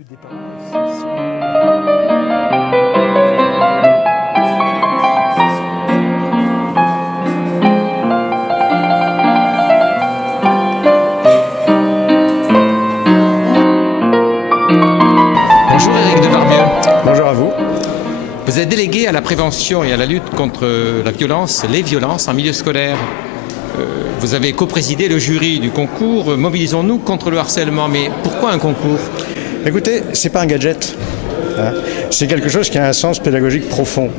l'attitude des parents. Bonjour Éric Debarbieu. Bonjour à vous. Vous êtes délégué à la prévention et à la lutte contre la violence, les violences en milieu scolaire. Vous avez coprésidé le jury du concours Mobilisons-nous contre le harcèlement. Mais pourquoi un concours? Écoutez, c'est pas un gadget. C'est quelque chose qui a un sens pédagogique profond.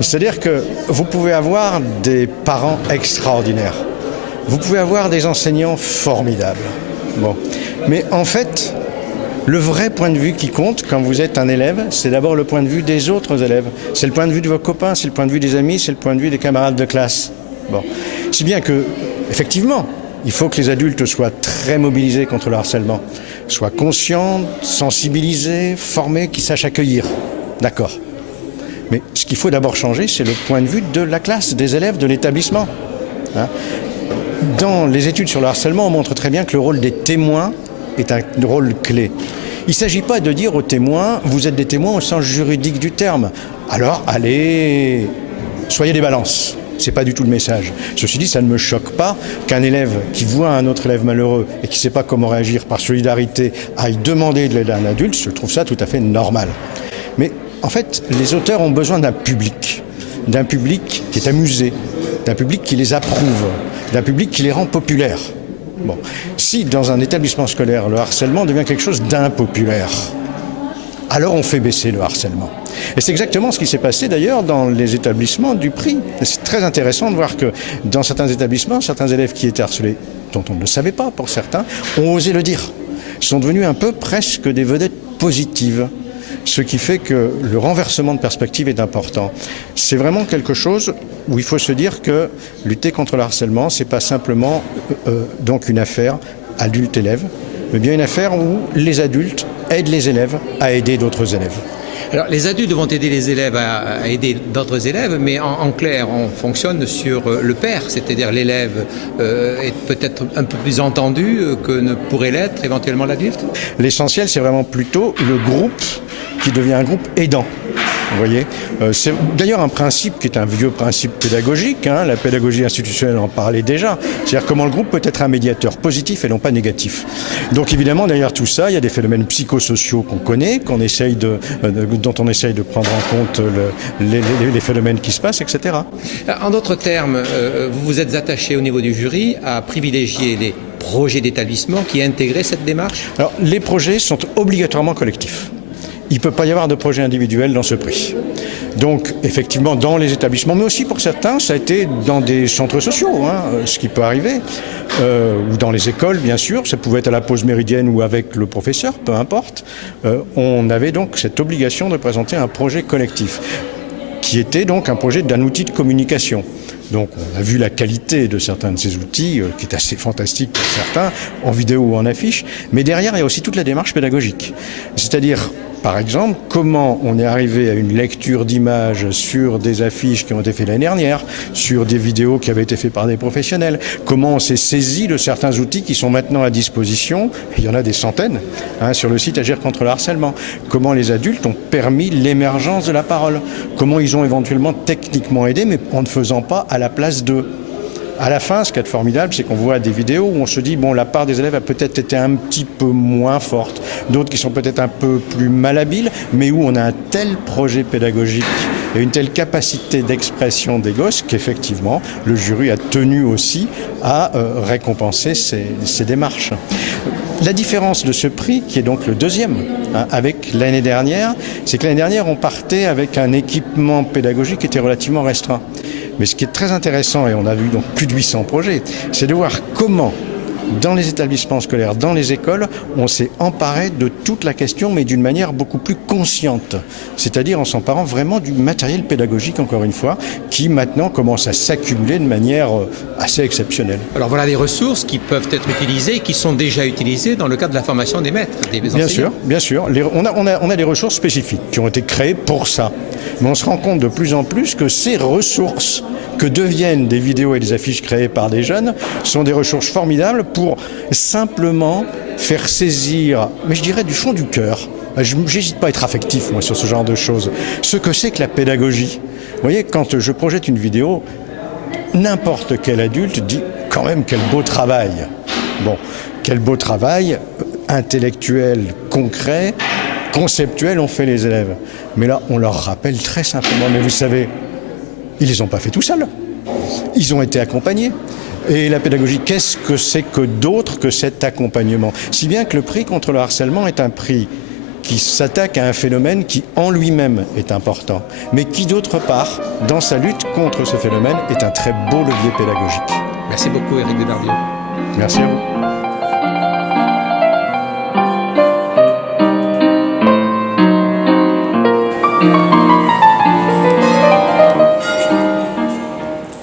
C'est-à-dire que vous pouvez avoir des parents extraordinaires. Vous pouvez avoir des enseignants formidables. Bon. Mais en fait, le vrai point de vue qui compte quand vous êtes un élève, c'est d'abord le point de vue des autres élèves. C'est le point de vue de vos copains, c'est le point de vue des amis, c'est le point de vue des camarades de classe. Bon. Si bien que, effectivement, il faut que les adultes soient très mobilisés contre le harcèlement, soient conscients, sensibilisés, formés, qu'ils sachent accueillir. D'accord. Mais ce qu'il faut d'abord changer, c'est le point de vue de la classe, des élèves, de l'établissement. Dans les études sur le harcèlement, on montre très bien que le rôle des témoins est un rôle clé. Il ne s'agit pas de dire aux témoins, vous êtes des témoins au sens juridique du terme. Alors, allez, soyez des balances. C'est pas du tout le message. Ceci dit, ça ne me choque pas qu'un élève qui voit un autre élève malheureux et qui ne sait pas comment réagir par solidarité aille demander de l'aide à un adulte. Je trouve ça tout à fait normal. Mais en fait, les auteurs ont besoin d'un public qui est amusé, d'un public qui les approuve, d'un public qui les rend populaires. Bon. Si dans un établissement scolaire, le harcèlement devient quelque chose d'impopulaire, alors on fait baisser le harcèlement. Et c'est exactement ce qui s'est passé d'ailleurs dans les établissements du prix. Et c'est très intéressant de voir que dans certains établissements, certains élèves qui étaient harcelés, dont on ne le savait pas pour certains, ont osé le dire. Ils sont devenus un peu presque des vedettes positives. Ce qui fait que le renversement de perspective est important. C'est vraiment quelque chose où il faut se dire que lutter contre le harcèlement, c'est pas simplement donc une affaire adulte-élève, mais bien une affaire où les adultes aident les élèves à aider d'autres élèves. Alors, les adultes vont aider les élèves à aider d'autres élèves, mais en clair, on fonctionne sur le pair, c'est-à-dire l'élève est peut-être un peu plus entendu que ne pourrait l'être éventuellement l'adulte. L'essentiel, c'est vraiment plutôt le groupe qui devient un groupe aidant. Vous voyez, c'est d'ailleurs un principe qui est un vieux principe pédagogique, la pédagogie institutionnelle en parlait déjà, c'est-à-dire comment le groupe peut être un médiateur positif et non pas négatif. Donc évidemment, derrière tout ça, il y a des phénomènes psychosociaux qu'on connaît, dont on essaye de prendre en compte les phénomènes qui se passent, etc. En d'autres termes, vous vous êtes attaché au niveau du jury à privilégier les projets d'établissement qui intégraient cette démarche? Alors, les projets sont obligatoirement collectifs. Il ne peut pas y avoir de projet individuel dans ce prix. Donc, effectivement, dans les établissements, mais aussi pour certains, ça a été dans des centres sociaux, ce qui peut arriver, ou dans les écoles, bien sûr, ça pouvait être à la pause méridienne ou avec le professeur, peu importe. On avait donc cette obligation de présenter un projet collectif, qui était donc un projet d'un outil de communication. Donc on a vu la qualité de certains de ces outils, qui est assez fantastique pour certains, en vidéo ou en affiche, mais derrière il y a aussi toute la démarche pédagogique. C'est-à-dire, par exemple, comment on est arrivé à une lecture d'images sur des affiches qui ont été faites l'année dernière, sur des vidéos qui avaient été faites par des professionnels, comment on s'est saisi de certains outils qui sont maintenant à disposition, il y en a des centaines, sur le site Agir contre le harcèlement, comment les adultes ont permis l'émergence de la parole, comment ils ont éventuellement techniquement aidé, mais en ne faisant pas à la place d'eux. À la fin, ce qui est formidable, c'est qu'on voit des vidéos où on se dit, bon, la part des élèves a peut-être été un petit peu moins forte, d'autres qui sont peut-être un peu plus malhabiles, mais où on a un tel projet pédagogique et une telle capacité d'expression des gosses qu'effectivement, le jury a tenu aussi à récompenser ces démarches. La différence de ce prix, qui est donc le deuxième, avec l'année dernière, c'est que l'année dernière, on partait avec un équipement pédagogique qui était relativement restreint. Mais ce qui est très intéressant, et on a vu donc plus de 800 projets, c'est de voir comment, dans les établissements scolaires, dans les écoles, on s'est emparé de toute la question, mais d'une manière beaucoup plus consciente. C'est-à-dire en s'emparant vraiment du matériel pédagogique, encore une fois, qui maintenant commence à s'accumuler de manière assez exceptionnelle. Alors voilà des ressources qui peuvent être utilisées, qui sont déjà utilisées dans le cadre de la formation des maîtres, des enseignants. Bien sûr. On a des ressources spécifiques qui ont été créées pour ça. Mais on se rend compte de plus en plus que ces ressources que deviennent des vidéos et des affiches créées par des jeunes sont des ressources formidables pour pour simplement faire saisir, mais je dirais du fond du cœur, j'hésite pas à être affectif moi sur ce genre de choses, ce que c'est que la pédagogie. Vous voyez, quand je projette une vidéo, n'importe quel adulte dit quand même quel beau travail. Bon, quel beau travail intellectuel, concret, conceptuel ont fait les élèves. Mais là, on leur rappelle très simplement, mais vous savez, ils les ont pas fait tout seuls. Ils ont été accompagnés. Et la pédagogie, qu'est-ce que c'est que d'autre que cet accompagnement? Si bien que le prix contre le harcèlement est un prix qui s'attaque à un phénomène qui en lui-même est important, mais qui d'autre part, dans sa lutte contre ce phénomène, est un très beau levier pédagogique. Merci beaucoup Éric Debarbieu. Merci à vous.